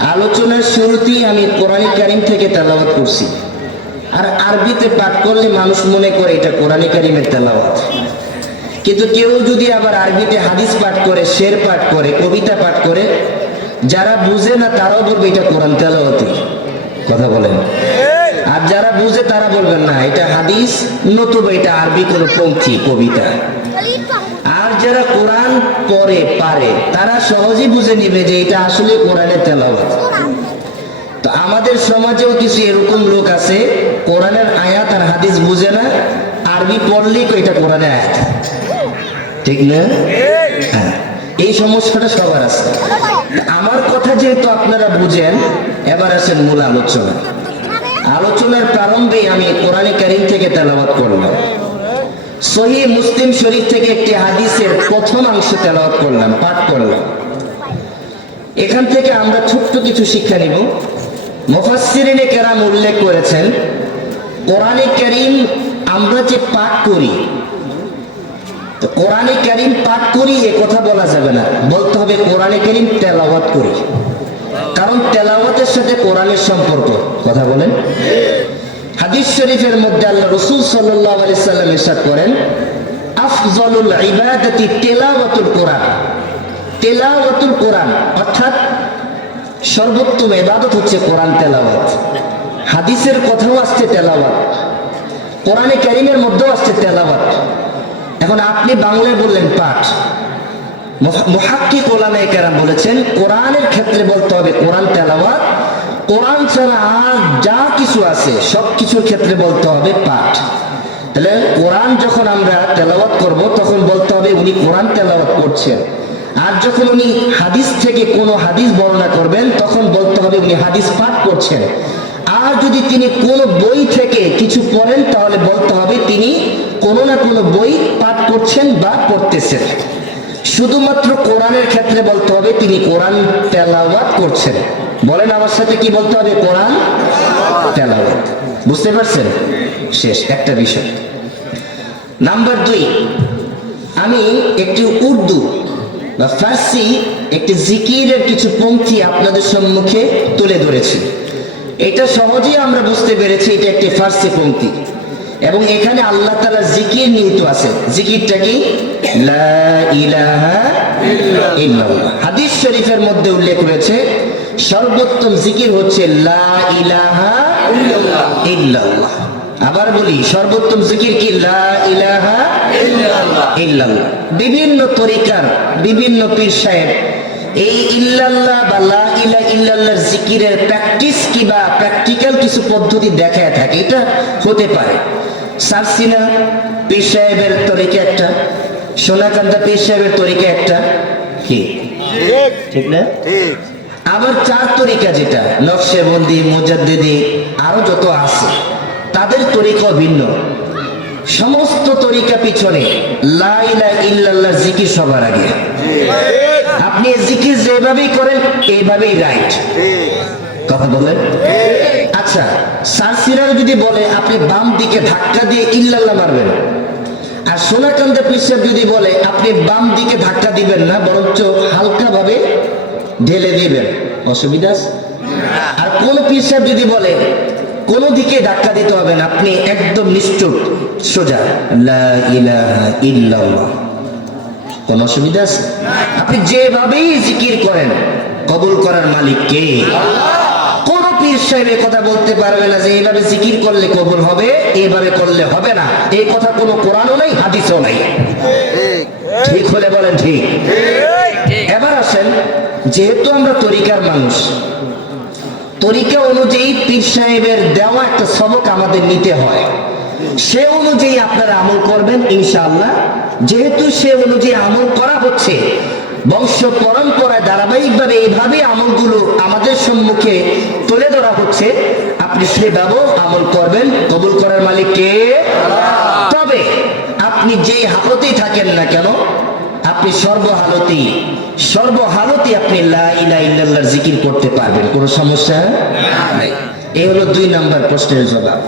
আলোচনার শুরুতেই আমি কোরআন কারিম থেকে তেলাওয়াত করছি। আর আরবিতে পাঠ করলে মানুষ মনে করে এটা কোরআন কারিমের তেলাওয়াত। কিন্তু কেউ যদি আবার আরবিতে হাদিস পাঠ করে, শের পাঠ করে, কবিতা পাঠ করে, যারা বুঝে না তারাও বলবে এটা কোরআন তেলাওয়াতি। কথা বলেন। আর যারা বুঝে তারা বলবেন, না, এটা হাদিস, নতুবা এটা আরবি কোনো পঙ্ক্তি কবিতা। যারা কোরআন পড়ে পারে, তারা সহজেই বুঝে নিবে যে এটা আসলে কোরআনের তেলাওয়াত। তো আমাদের সমাজেও কিছু এরকম লোক আছে, কোরআনের আয়াত আর হাদিস বুঝে না, আরবি পড়লেই তো এটা কোরআনের আয়াত। ঠিক না? হ্যাঁ এই সমস্যাটা সবার আছে। আমার কথা যেহেতু আপনারা বুঝেন, এবার আসেন মূল আলোচনা। আলোচনার প্রারম্ভে আমি কোরআনে কারিম থেকে তেলাওয়াত করলাম। সহি মুসলিম শরীফ থেকে একটি হাদিসের প্রথম অংশ তেলাওয়াত করলাম, পাঠ করলাম। এখান থেকে আমরা ছোট্ট কিছু শিক্ষা নিব। মুফাসসিরিনে কেরাম উল্লেখ করেছেন, কোরআনে কারিম আমরা যে পাঠ করি। তো কোরআনে কারিম পাঠ করি, এ কথা বলা যাবে না। বলতে হবে কোরআনে কারিম তেলাওয়াত করি। কারণ তেলাওয়াতের সাথে কোরআনের সম্পর্ক। কথা বলেন। হাদিস শরীফের মধ্যে আল্লাহ রসুল সাল্লাহ আলি সাল্লাম ইরশাদ করেন, আফজলুল কোরআন। কোরআন, অর্থাৎ সর্বোত্তম হচ্ছে কোরআন তেলাওয়াত। হাদিসের কথাও আসছে তেলাওয়াত। কোরআনে কারিমের মধ্যেও আসছে তেলাওয়াত। এখন আপনি বাংলায় বললেন পাঠ। মহাক্কি কোরআনে কেরাম বলেছেন, কোরআনের ক্ষেত্রে বলতে হবে কোরআন তেলাওয়াত কোরআন ছাড়া আর যা কিছু আছে, সব কিছুর ক্ষেত্রে বলতে হবে পাঠ। তাহলে কোরআন যখন আমরা তেলাওয়াত করব, তখন বলতে হবে উনি কোরআন তেলাওয়াত করছেন। আর যখন উনি হাদিস থেকে কোনো হাদিস বর্ণনা করবেন, তখন বলতে হবে উনি হাদিস পাঠ করছেন। আর যদি তিনি কোনো বই থেকে কিছু পড়েন, তাহলে বলতে হবে তিনি কোনো না কোনো বই পাঠ করছেন বা পড়তেছেন। শুধুমাত্র কোরআনের ক্ষেত্রে বলতে হবে তিনি কোরআন তেলাওয়াত করছেন। বলেন আমার সাথে কি বলতে হবে? কোরআন বুঝতে পারছেন? শেষ, একটা বিষয়। নাম্বার দুই, আমি একটি উর্দু বা ফার্সি একটি জিকিরের কিছু পঙ্ক্তি আপনাদের সম্মুখে তুলে ধরেছি। এটা সহজেই আমরা বুঝতে পেরেছি এটা একটি ফার্সি পঙ্ক্তি এবং এখানে আল্লাহ তালা জিকির নিহিত আছে জিকিরটা কি। হাদিস শরীফের মধ্যে উল্লেখ রয়েছে সর্বোত্তম জিকির হচ্ছে লা ইলাহা ইল্লাল্লাহ। আবার বলি সর্বোত্তম জিকির কি লা ইলাহা ইল্লাল্লাহ। বিভিন্ন তরিকার বিভিন্ন পীর সাহেব এই ইল্লাল্লাহ বা লা ইলা ইল্লাল্লাহর জিকিরের প্র্যাকটিস কি বা প্র্যাকটিক্যাল কিছু পদ্ধতি দেখায় থাকে এটা হতে পারে। সারসিনা পীর সাহেবের তরিকা একটা সোনাকান্দা পীর সাহেবের তরিকা একটা কি? ঠিক না? ঠিক। আবার চার তরিকা যেটা নকশেবন্দি মুজাদ্দিদি, আরও যত আছে, তাদের তরিকা ভিন্ন। সমস্ত তরিকা পিছনে লাইলা ইল্লাল্লাহ জিকির সবার আগে। আপনি জিকির যেভাবেই করেন, এইভাবেই রাইট কথা বলেন আচ্ছা সারসিরার যদি বলে, আপনি বাম দিকে ধাক্কা দিয়ে ইল্লাল্লাহ মারবেন। আর সোনাকান্দা পিসাব যদি বলে, আপনি বাম দিকে ধাক্কা দিবেন না, বরঞ্চ হালকা ভাবে ঢেলে দিবেন। অসুবিধা আছে? আর কোন পিসাব যদি বলে কোন দিকে ধাক্কা দিতে হবে না আপনি একদম নিশ্চুপ সোজা কোন অসুবিধা আছে? আপনি যেভাবেই জিকির করেন কবুল করার মালিক কে? কোন পীর সাহেব এ কথা বলতে পারবে না যে এইভাবে জিকির করলে কবুল হবে এইভাবে করলে হবে না। এই কথা কোনো কোরআনও নাই হাদিসও নাই। ঠিক। হলে বলেন ঠিক। যেহেতু আমরা তরিকার মানুষ তরিকা অনুযায়ী পীর সাহেবের দেওয়া একটা সবক আমাদের নিতে হয়। সে অনুযায়ী আপনারা আমল করবেন ইনশাআল্লাহ। যেহেতু সে অনুযায়ী আমল করা হচ্ছে বংশ পরম্পরায় ধারাবাহিকভাবে এইভাবে আমলগুলো আমাদের সম্মুখে তুলে ধরা হচ্ছে আপনি সেভাবেও আমল করবেন। কবুল করার মালিককে তবে আপনি যে হালতেই থাকেন না কেন আপনি সর্বহালতি সর্বহালতি আপনি ইল্লাল্লাহর জিকির করতে পারবেন। কোনো সমস্যা? নাই। এই হলো দুই নম্বর প্রশ্নের জবাব।